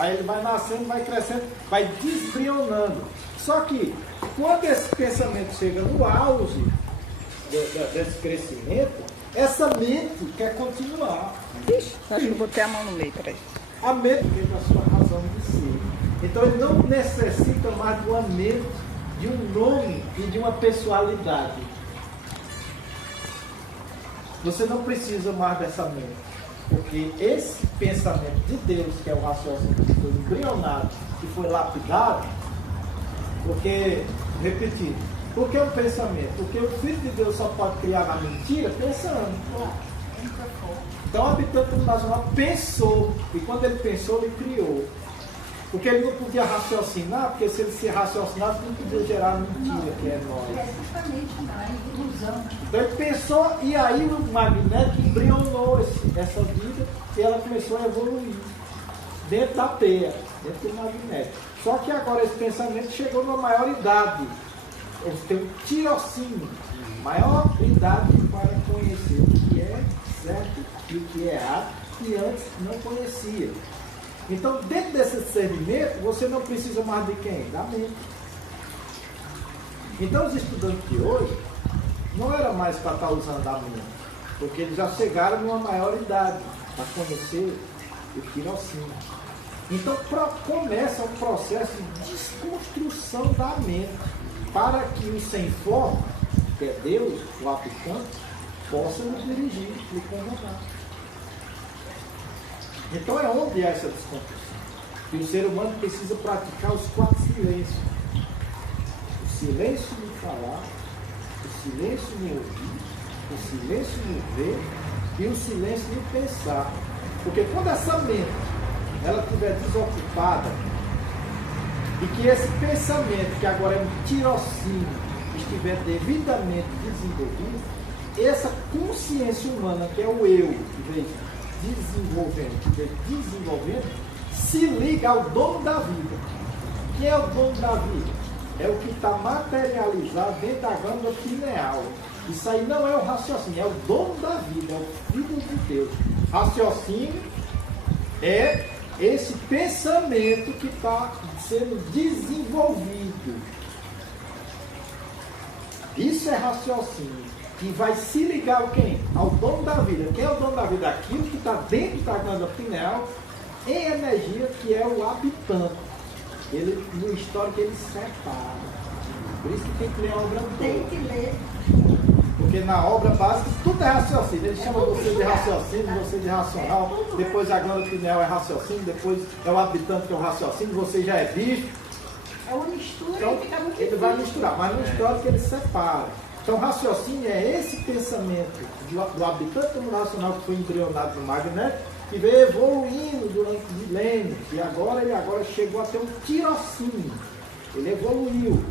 Aí ele vai nascendo, vai crescendo, vai desembrionando. Só que quando esse pensamento chega no auge desse crescimento, essa mente quer continuar. Ixi, acho que eu botei a mão no meio, peraí. A mente tem a sua razão de ser. Então ele não necessita mais de uma mente, de um nome e de uma pessoalidade. Você não precisa mais dessa mente. Porque esse pensamento de Deus, que é o raciocínio que foi embrionado, que foi lapidado, porque, repetindo, por que o pensamento? Porque o Filho de Deus só pode criar na mentira pensando. Então o habitante nacional pensou, e quando ele pensou, ele criou. Porque ele não podia raciocinar, porque se ele se raciocinasse, não podia gerar mentira, que é nós. É justamente a ilusão. Então ele pensou, e aí o magnético embrionou essa vida, e ela começou a evoluir dentro da teia, dentro do magnético. Só que agora esse pensamento chegou numa maior idade. Ele tem um tirocínio, maior idade para conhecer o que é certo e o que é errado, que antes não conhecia. Então, dentro desse discernimento, você não precisa mais de quem? Da mente. Então, os estudantes de hoje não era mais para estar usando a mente, porque eles já chegaram numa maior idade para conhecer o tirocínio. Então, começa um processo de desconstrução da mente, para que o sem forma, que é Deus, o habitante, possa nos dirigir e comandar. Então é onde há essa desconstrução. E o ser humano precisa praticar os 4 silêncios. O silêncio no falar, o silêncio no ouvir, o silêncio no ver e o silêncio no pensar. Porque quando essa mente ela estiver desocupada e que esse pensamento, que agora é um tirocínio, estiver devidamente desenvolvido, essa consciência humana, que é o eu, que vem desenvolvendo, se liga ao dono da vida. Quem é o dono da vida? É o que está materializado dentro da glândula pineal. Isso aí não é o raciocínio, é o dono da vida, é o Filho de Deus. Raciocínio é esse pensamento que está sendo desenvolvido. Isso é raciocínio. Que vai se ligar ao quem? Ao dono da vida. Quem é o dono da vida? Aquilo que está dentro da glândula pineal em energia, que é o habitante. Ele, no histórico, ele separa. Por isso que tem que ler a obra toda. Tem que ler. Porque na obra básica tudo é raciocínio. Ele chama você de raciocínio, você de racional. Depois a glândula pineal é raciocínio. Depois é o habitante que é o raciocínio. Você já é bicho. É uma mistura, Então, e fica muito ele vai difícil. misturar. Mas no histórico ele separa. Então, raciocínio é esse pensamento do habitante do mundo racional que foi embrionado no magnético, que veio evoluindo durante milênios, e agora chegou a ter um tirocínio. Ele evoluiu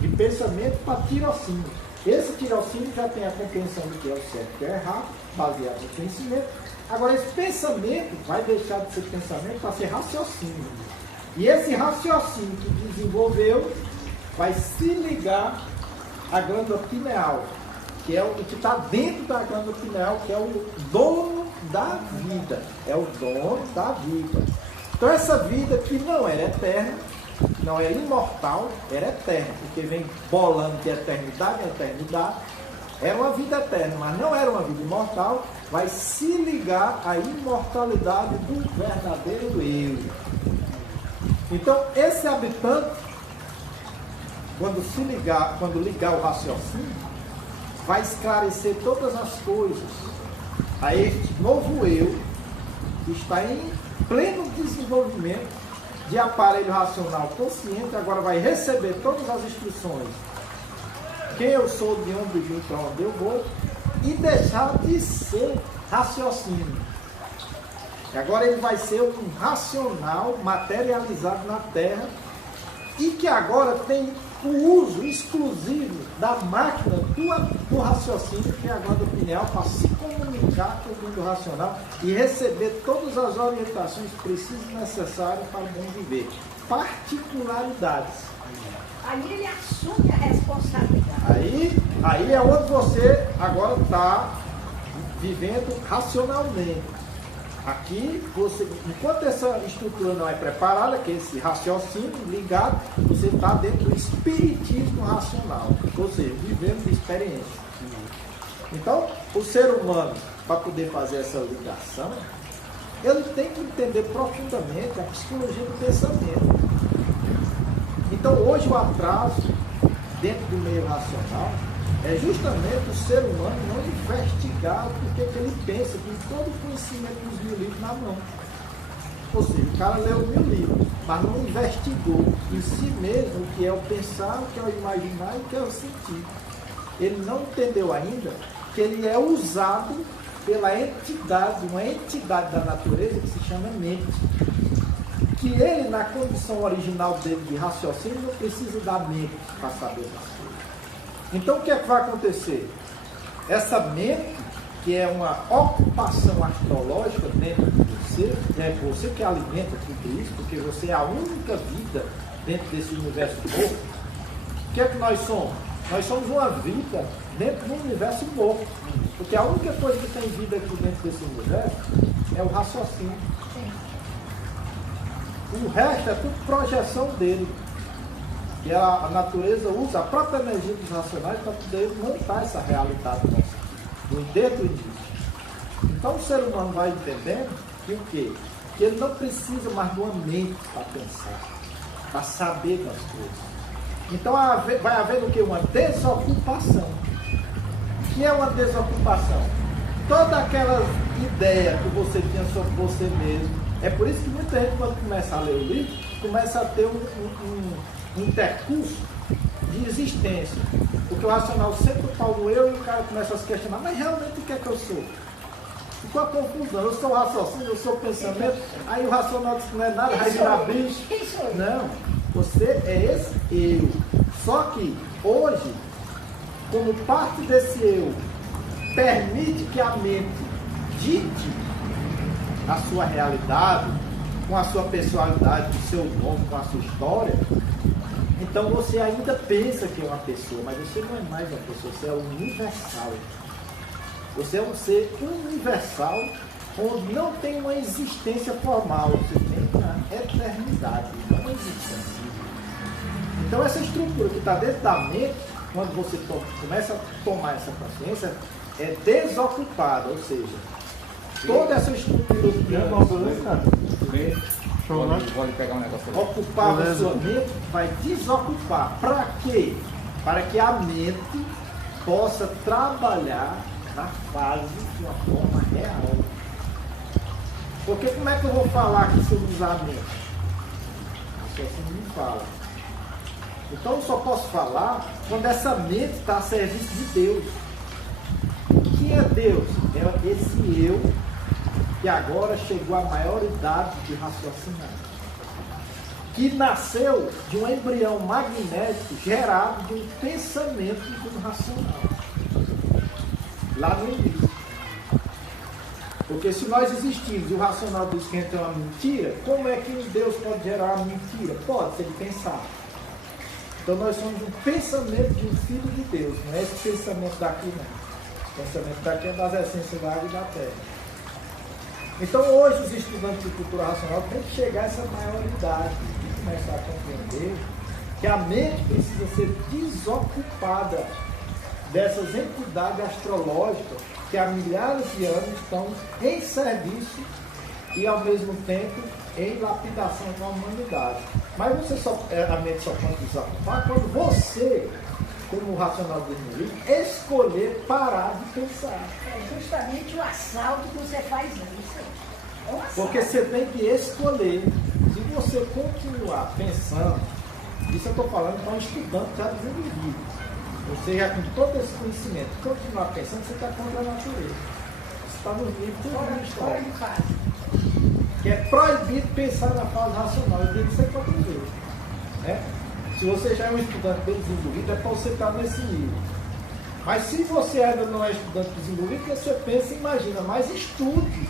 de pensamento para tirocínio. Esse tirocínio já tem a compreensão do que é o certo e o que é errado, baseado no conhecimento. Agora, esse pensamento vai deixar de ser pensamento para ser raciocínio. E esse raciocínio que desenvolveu vai se ligar a glândula pineal, que é o que está dentro da glândula pineal, que é o dono da vida. É o dono da vida. Então essa vida que não era eterna, não é imortal, era eterna, porque vem bolando de eternidade em eternidade, era uma vida eterna, mas não era uma vida imortal, vai se ligar à imortalidade do verdadeiro eu. Então esse habitante, quando ligar o raciocínio, vai esclarecer todas as coisas a este novo eu, que está em pleno desenvolvimento de aparelho racional consciente, agora vai receber todas as instruções. Quem eu sou, de onde vim, para onde eu vou, e deixar de ser raciocínio. E agora ele vai ser um racional materializado na Terra, e que agora tem o uso exclusivo da máquina do raciocínio, que é a glândula pineal, para se comunicar com o mundo racional e receber todas as orientações precisas e necessárias para o bom viver. Particularidades. Aí ele assume a responsabilidade. Aí é onde você agora está vivendo racionalmente. Aqui, enquanto essa estrutura não é preparada, que é esse raciocínio ligado, você está dentro do espiritismo racional, ou seja, vivendo de experiência. Então, o ser humano, para poder fazer essa ligação, ele tem que entender profundamente a psicologia do pensamento. Então, hoje o atraso dentro do meio racional é justamente o ser humano não investigar o porquê que ele pensa com todo o conhecimento dos 1000 livros na mão. Ou seja, o cara leu 1000 livros, mas não investigou em si mesmo o que é o pensar, o que é o imaginar e o que é o sentir. Ele não entendeu ainda que ele é usado pela entidade, uma entidade da natureza que se chama mente. Que ele, na condição original dele de raciocínio, não precisa da mente para saber das coisas. Então, o que é que vai acontecer? Essa mente, que é uma ocupação astrológica dentro de você, é você que alimenta tudo isso, porque você é a única vida dentro desse universo morto. O que é que nós somos? Nós somos uma vida dentro do universo morto. Porque a única coisa que tem vida aqui dentro desse universo é o raciocínio. O resto é tudo projeção dele. E a natureza usa a própria energia dos racionais para poder montar essa realidade nossa, dentro do início. Então o ser humano vai entendendo que o quê? Que ele não precisa mais de uma mente para pensar, para saber das coisas. Então vai haver o quê? Uma desocupação. O que é uma desocupação? Toda aquela ideia que você tinha sobre você mesmo. É por isso que muita gente, quando começa a ler o livro, começa a ter um intercurso de existência. Porque o racional sempre o pau no eu e o cara começa a se questionar, mas realmente o que é que eu sou? Ficou a confusão, eu sou raciocínio, eu sou pensamento, aí o racional diz que não é nada, vai virar bicho. Não, você é esse eu. Só que hoje, como parte desse eu permite que a mente dite a sua realidade, com a sua personalidade, com o seu nome, com a sua história, então você ainda pensa que é uma pessoa, mas você não é mais uma pessoa, você é universal. Você é um ser universal, onde não tem uma existência formal, você tem uma eternidade, não uma existência. Então essa estrutura que está dentro da mente, quando você começa a tomar essa consciência, é desocupada, ou seja, toda essa estrutura que ocupava a sua mente vai desocupar. Para quê? Para que a mente possa trabalhar na fase de uma forma real. Porque como é que eu vou falar aqui sobre usar a mente? Você assim me fala. Então eu só posso falar quando essa mente está a serviço de Deus. Quem é Deus? É esse eu que agora chegou à maioridade de raciocinar. Que nasceu de um embrião magnético gerado de um pensamento do racional. Lá no início. Porque se nós existirmos e o racional diz que é uma mentira, como é que Deus pode gerar uma mentira? Pode, se ele pensar. Então nós somos um pensamento de um filho de Deus, não é esse pensamento daqui não. O pensamento daqui é das essências da água e da terra. Então hoje os estudantes de cultura racional têm que chegar a essa maioridade e começar a compreender que a mente precisa ser desocupada dessas entidades astrológicas que há milhares de anos estão em serviço e ao mesmo tempo em lapidação da humanidade. Mas a mente só pode desocupar quando você, como o racional do livro, escolher parar de pensar. É justamente o assalto que você faz isso. É um assalto. Porque você tem que escolher. Se você continuar pensando, isso eu estou falando para um estudante já desenvolvido. Você já com todo esse conhecimento, continuar pensando, você está contra a natureza. Você está no livro, tudo na história. Que é proibido pensar na fase racional. Eu digo que você pode ver. Né? Se você já é um estudante bem desenvolvido, é para você estar nesse nível. Mas se você ainda não é estudante desenvolvido, você pensa e imagina, mas estude.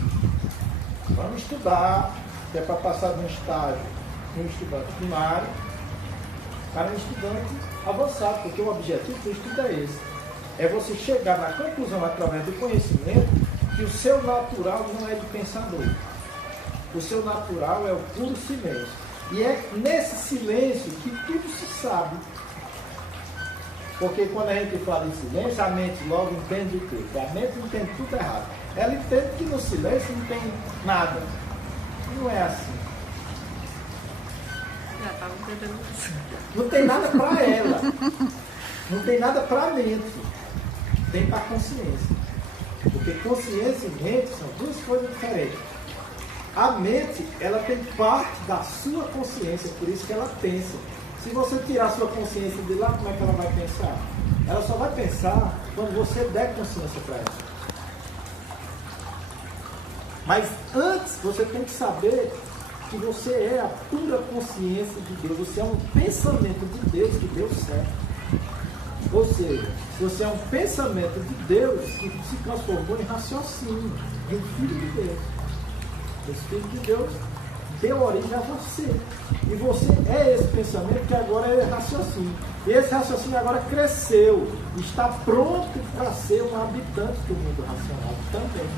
Vamos estudar, que é para passar de um estágio de um estudante primário para um estudante avançado, porque o objetivo do estudo é esse. É você chegar na conclusão através do conhecimento que o seu natural não é de pensador. O seu natural é o puro silêncio. E é nesse silêncio que tudo se sabe. Porque quando a gente fala em silêncio, a mente logo entende o quê? Que a mente entende tudo errado. Ela entende que no silêncio não tem nada. Não é assim. Já estava entendendo isso. Não tem nada para ela. Não tem nada para a mente. Tem para a consciência. Porque consciência e mente são duas coisas diferentes. A mente, ela tem parte da sua consciência, por isso que ela pensa. Se você tirar a sua consciência de lá, como é que ela vai pensar? Ela só vai pensar quando você der consciência para ela. Mas antes, você tem que saber que você é a pura consciência de Deus. Você é um pensamento de Deus que deu certo. Ou seja, você é um pensamento de Deus que se transformou em raciocínio, em filho de Deus. Esse filho de Deus deu origem a você. E você é esse pensamento que agora é raciocínio. E esse raciocínio agora cresceu. Está pronto para ser um habitante do mundo racional também.